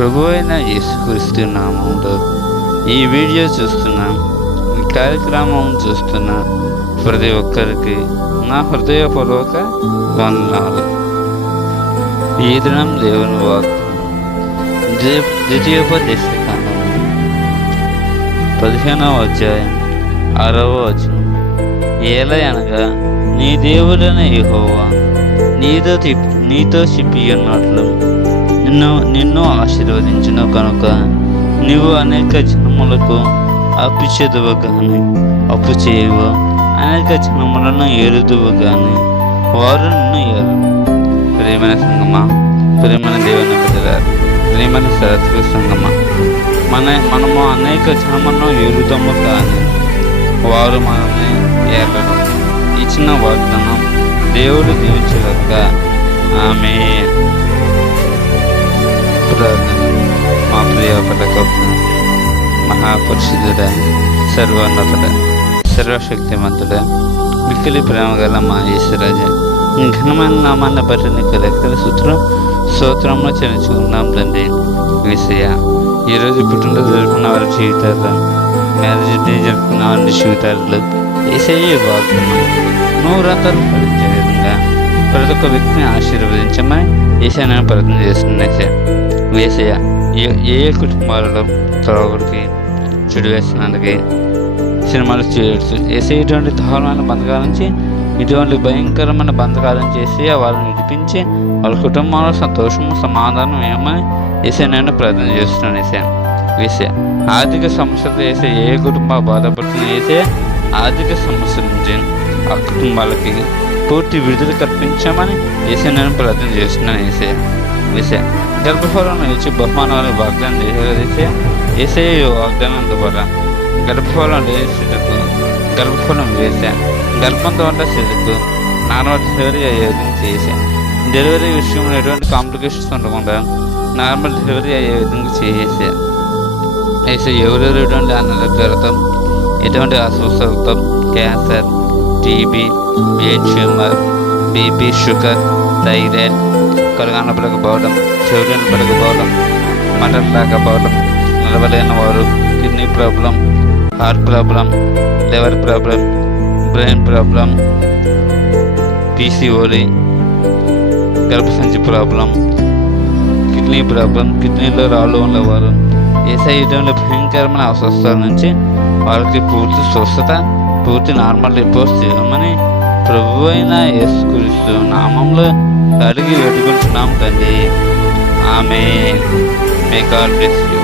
ప్రభు అయిన యేసుక్రీస్తు నామంలో ఈ వీడియో చూస్తున్న. ఈ కార్యక్రమం చూస్తున్న ప్రతి ఒక్కరికి నా హృదయపూర్వక వందనాలు. ఈ దినం దేవుని వాక్ ద్వితీయోపదేశ కాండం పదిహేనవ అధ్యాయం ఆరవ వచనం. ఏల అనగా నీ దేవుడైన యహోవా నీతో నీతో చెప్పి ఉన్నట్లు నిన్ను నిన్ను ఆశీర్వదించిన కనుక. నీవు అనేక జనములకు అప్పు చేదువు కానీ అప్పు చేయవు అనేక జనములను ఏరుదువు కానీ వారు నిన్ను ఏరు ప్రేమైన సంగమా ప్రేమైన దేవుని బిడ్డల ప్రేమైన సరస్వతి సంగమా మన మనము అనేక జనములను ఏరుతాము కానీ వారు మనల్ని ఏర్పడు ఇచ్చిన వాగ్దానం దేవుడు దీవించగలక ఆమె ప్రార్థన మా ప్రియ పలకప్న మహాపరిశుద్ధుడ సర్వోన్నతుడ సర్వశక్తిమంతుడ మిక్కిలి ప్రేమ గల మా ఈశ్వరాజ ఘనమైన నామాన్ని బట్టి నీకు లెక్కల సూత్రం స్తోత్రంలో చెల్లించుకున్నాం తండ్రి విషయ ఈరోజు పుట్టినరోజు జరుపుకున్న వారి జీవితాల్లో మ్యారేజ్ డే జరుపుకున్న వారి జీవితాల్లో ఏసయ్యే బాగున్నాం నూరంతలు ఫలించే విధంగా ప్రతి ఒక్క వ్యక్తిని ఆశీర్వదించమని ఏసా ప్రయత్నం ప్రార్థన చేస్తున్నాయి వేసయ్య ఏ ఏ కుటుంబాలలో తొలగుడికి చెడు వేసినందుకే సినిమాలు చేయొచ్చు. వేసే ఇటువంటి దారుణమైన బంధకాల నుంచి ఇటువంటి భయంకరమైన బంధకాలం చేసి వాళ్ళని విడిపించి వాళ్ళ కుటుంబంలో సంతోషము సమాధానం ఏమని వేసే నేను ప్రార్థన చేస్తున్నాను వేసే వేసే ఆర్థిక సమస్యలు వేసే ఏ కుటుంబ బాధపడుతున్న వేసే ఆర్థిక సమస్యల నుంచి ఆ కుటుంబాలకి పూర్తి విడుదల కల్పించామని వేసే నేను ప్రార్థన చేస్తున్నాను ఏసే వేసే గర్భఫలం ఇచ్చి బహుమానాలు వాగ్దానం చేసే ఏసే వాగ్దానం ద్వారా గర్భఫలం వేసేటకు గర్భఫలం వేసా గర్భంతో ఉన్న శరీరకు నార్మల్ డెలివరీ అయ్యే విధంగా చేసా డెలివరీ విషయంలో ఎటువంటి కాంప్లికేషన్స్ ఉండకుండా నార్మల్ డెలివరీ అయ్యే విధంగా చేసా వేసే ఎవరెవరు ఎటువంటి అనారోగ్యాలతో ఎటువంటి అస్వస్థతలతో cancer TB brain tumour BP sugar thyroid కలుగాన పడకపోవడం చెవులను పడకపోవడం మటన్ లేకపోవడం నిలవలేని వారు kidney problem heart problem liver problem brain problem PCOD గర్భసంచి ప్రాబ్లం కిడ్నీ ప్రాబ్లం కిడ్నీలో రాళ్ళు ఉన్నవారు. ఏసై ఇటువంటి భయంకరమైన అస్వస్థతల నుంచి వాళ్ళకి పూర్తి స్వస్థత పూర్తి నార్మల్ రిపోర్ట్స్ చేయమని ప్రభు అయిన యేసుక్రీస్తు నామంలో అడిగి వేడుకుంటున్నాం తండ్రి. ఆమె మే గాడ్ బ్లెస్ యూ